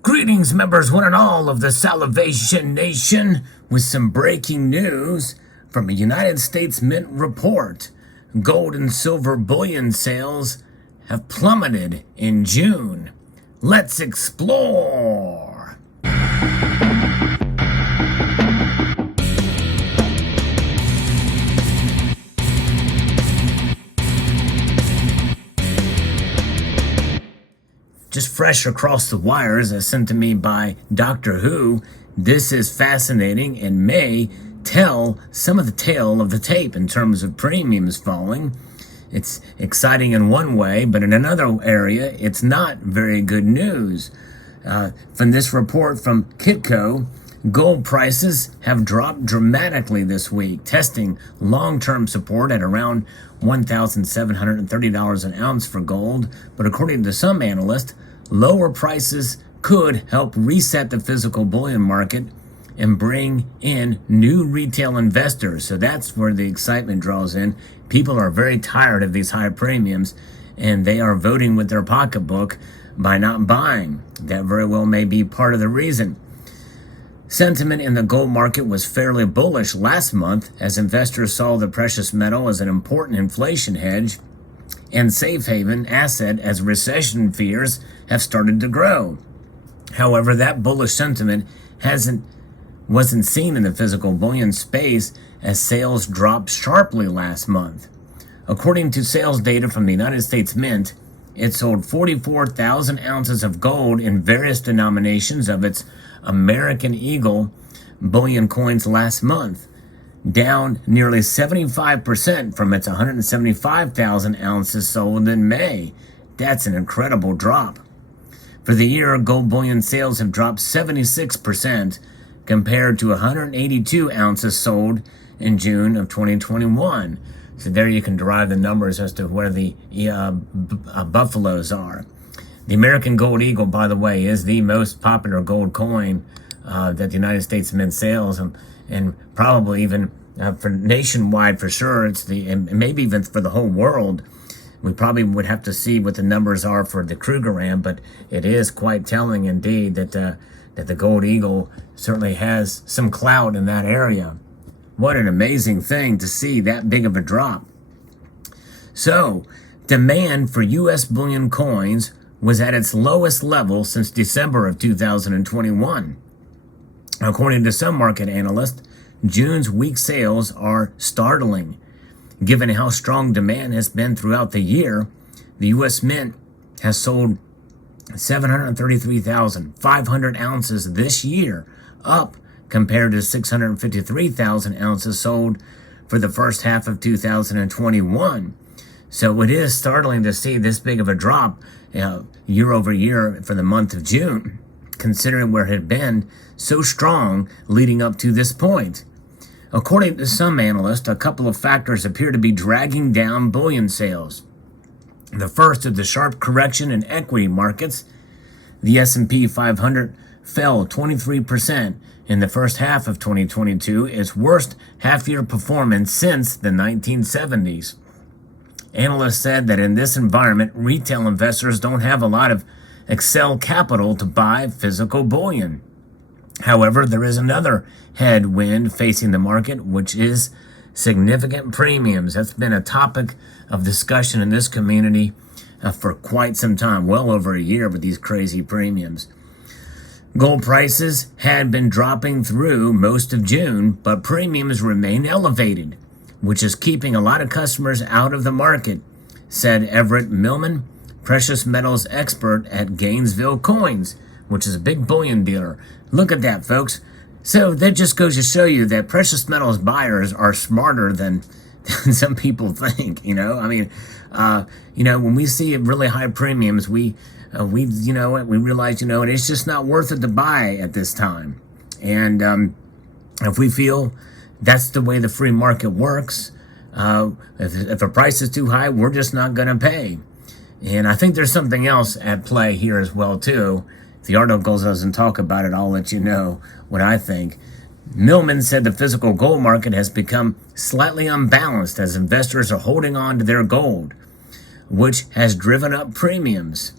Greetings, members, one and all of the Salivation Nation, with some breaking news from a United States Mint report. Gold and silver bullion sales have plummeted in June. Let's explore. Just fresh across the wires, as sent to me by Doctor Who, this is fascinating and may tell some of the tale of the tape in terms of premiums falling. It's exciting in one way, but in another area, it's not very good news. From this report from Kitco, gold prices have dropped dramatically this week, testing long-term support at around $1,730 an ounce for gold. But according to some analysts, lower prices could help reset the physical bullion market and bring in new retail investors. So that's where the excitement draws in. People are very tired of these high premiums, and they are voting with their pocketbook by not buying. That very well may be part of the reason. Sentiment in the gold market was fairly bullish last month as investors saw the precious metal as an important inflation hedge and safe haven asset as recession fears have started to grow. However, that bullish sentiment wasn't seen in the physical bullion space as sales dropped sharply last month. According to sales data from the United States Mint, it sold 44,000 ounces of gold in various denominations of its American Eagle bullion coins last month, down nearly 75% from its 175,000 ounces sold in May. That's an incredible drop. For the year, gold bullion sales have dropped 76% compared to 182 ounces sold in June of 2021. So there you can derive the numbers as to where the buffaloes are. The American Gold Eagle, by the way, is the most popular gold coin that the United States Mint sells, and probably even for nationwide for sure. And maybe even for the whole world. We probably would have to see what the numbers are for the Krugerrand, but it is quite telling indeed that the Gold Eagle certainly has some clout in that area. What an amazing thing to see that big of a drop. So, demand for U.S. bullion coins was at its lowest level since December of 2021. According to some market analysts, June's weak sales are startling. Given how strong demand has been throughout the year, the U.S. Mint has sold 733,500 ounces this year, up compared to 653,000 ounces sold for the first half of 2021. So it is startling to see this big of a drop year over year for the month of June, considering where it had been so strong leading up to this point. According to some analysts, a couple of factors appear to be dragging down bullion sales. The first is the sharp correction in equity markets. The S&P 500 fell 23% in the first half of 2022, its worst half-year performance since the 1970s. Analysts said that in this environment, retail investors don't have a lot of Excel capital to buy physical bullion. However, there is another headwind facing the market, which is significant premiums. That's been a topic of discussion in this community for quite some time, well over a year, with these crazy premiums. Gold prices had been dropping through most of June, but premiums remain elevated, which is keeping a lot of customers out of the market, said Everett Millman, precious metals expert at Gainesville Coins, which is a big bullion dealer. Look at that, folks. So that just goes to show you that precious metals buyers are smarter than some people think. When we see really high premiums, we realize, and it's just not worth it to buy at this time. And if we feel that's the way the free market works, if a price is too high, we're just not going to pay. And I think there's something else at play here as well, too. If the article doesn't talk about it, I'll let you know what I think. Millman said the physical gold market has become slightly unbalanced as investors are holding on to their gold, which has driven up premiums.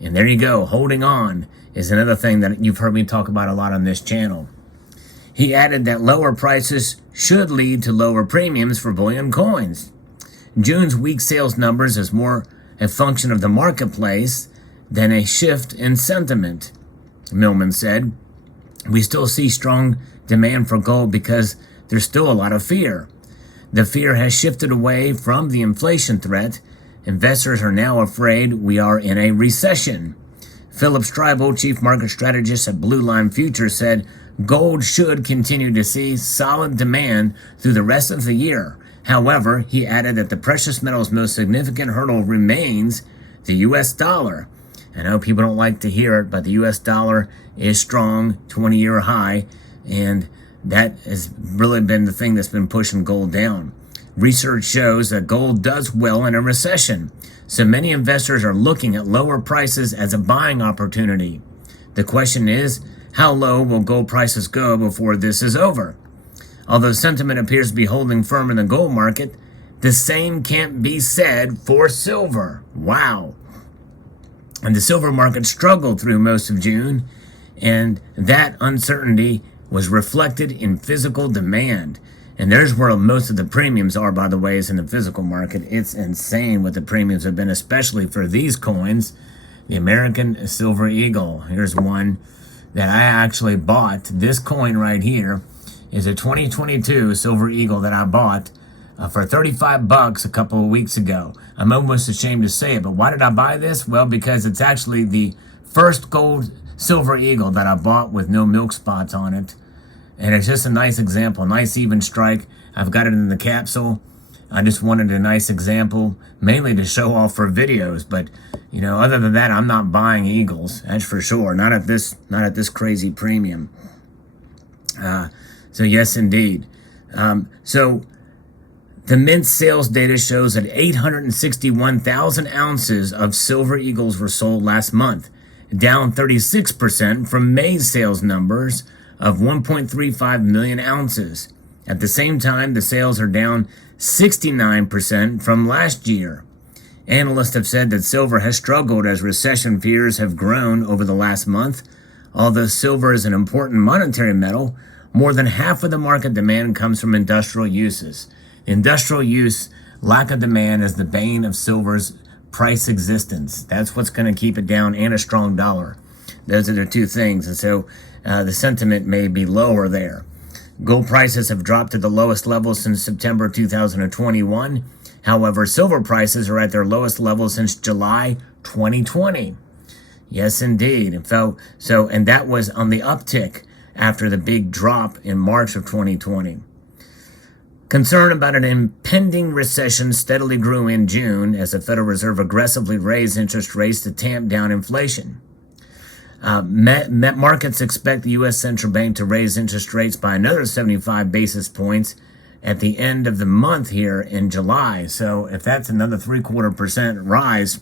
And there you go. Holding on is another thing that you've heard me talk about a lot on this channel. He added that lower prices should lead to lower premiums for bullion coins. June's weak sales numbers is more a function of the marketplace than a shift in sentiment, Millman said. We still see strong demand for gold because there's still a lot of fear. The fear has shifted away from the inflation threat. Investors are now afraid we are in a recession. Philip Stribel, chief market strategist at Blue Line Futures, said gold should continue to see solid demand through the rest of the year. However, he added that the precious metal's most significant hurdle remains the U.S. dollar. I know people don't like to hear it, but the U.S. dollar is strong, 20-year high, and that has really been the thing that's been pushing gold down. Research shows that gold does well in a recession, so many investors are looking at lower prices as a buying opportunity. The question is, how low will gold prices go before this is over? Although sentiment appears to be holding firm in the gold market, the same can't be said for silver. Wow. And the silver market struggled through most of June, and that uncertainty was reflected in physical demand. And there's where most of the premiums are, by the way, is in the physical market. It's insane what the premiums have been, especially for these coins. The American Silver Eagle. Here's one that I actually bought. This coin right here is a 2022 Silver Eagle that I bought for $35 a couple of weeks ago. I'm almost ashamed to say it, but why did I buy this? Well, because it's actually the first gold Silver Eagle that I bought with no milk spots on it. And it's just a nice example, nice even strike. I've got it in the capsule. I just wanted a nice example, mainly to show off for videos. But, you know, other than that, I'm not buying Eagles, that's for sure. Not at this crazy premium. So yes, indeed. So the mint sales data shows that 861,000 ounces of Silver Eagles were sold last month, down 36% from May's sales numbers of 1.35 million ounces. At the same time, the sales are down 69% from last year. Analysts have said that silver has struggled as recession fears have grown over the last month. Although silver is an important monetary metal, more than half of the market demand comes from industrial uses. Industrial use, lack of demand, is the bane of silver's price existence. That's what's going to keep it down, and a strong dollar. Those are the two things. And so the sentiment may be lower there. Gold prices have dropped to the lowest level since September 2021. However, silver prices are at their lowest level since July 2020. Yes, indeed. And that was on the uptick after the big drop in March of 2020. Concern about an impending recession steadily grew in June as the Federal Reserve aggressively raised interest rates to tamp down inflation. Markets expect the U.S. Central Bank to raise interest rates by another 75 basis points at the end of the month here in July. So if that's another 0.75% rise,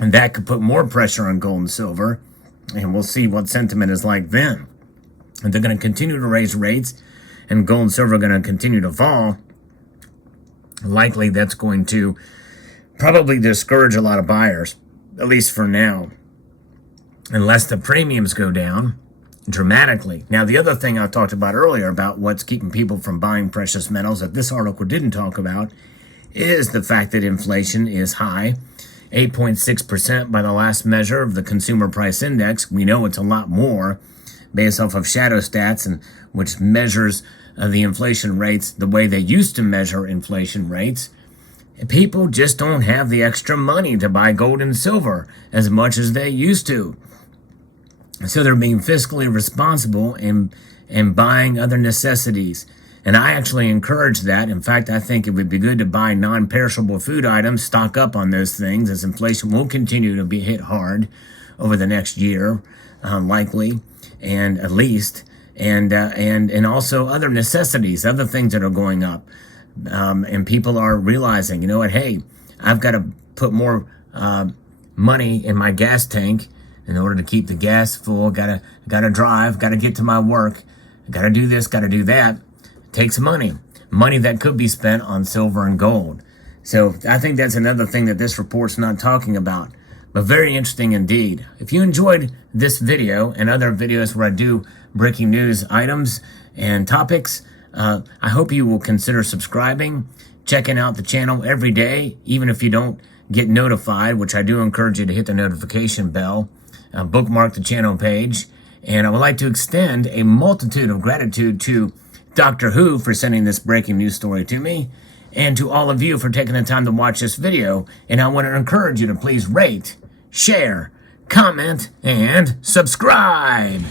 and that could put more pressure on gold and silver, and we'll see what sentiment is like then. And they're going to continue to raise rates, and gold and silver are going to continue to fall. Likely that's going to probably discourage a lot of buyers, at least for now, unless the premiums go down dramatically. Now, the other thing I talked about earlier about what's keeping people from buying precious metals that this article didn't talk about is the fact that inflation is high, 8.6% by the last measure of the Consumer Price Index. We know it's a lot more based off of shadow stats, and which measures the inflation rates the way they used to measure inflation rates. People just don't have the extra money to buy gold and silver as much as they used to. So they're being fiscally responsible and buying other necessities. And I actually encourage that. In fact, I think it would be good to buy non-perishable food items, stock up on those things, as inflation will continue to be hit hard over the next year, likely, and at least, and also other necessities, other things that are going up. And people are realizing, you know what, hey, I've got to put more money in my gas tank in order to keep the gas full. Gotta drive, gotta get to my work, gotta do this, gotta do that. It takes money that could be spent on silver and gold. So I think that's another thing that this report's not talking about. but very interesting indeed. If you enjoyed this video and other videos where I do breaking news items and topics, I hope you will consider subscribing, checking out the channel every day, even if you don't get notified, which I do encourage you to hit the notification bell, bookmark the channel page, and I would like to extend a multitude of gratitude to Doctor Who for sending this breaking news story to me, and to all of you for taking the time to watch this video. And I want to encourage you to please rate, share, comment, and subscribe.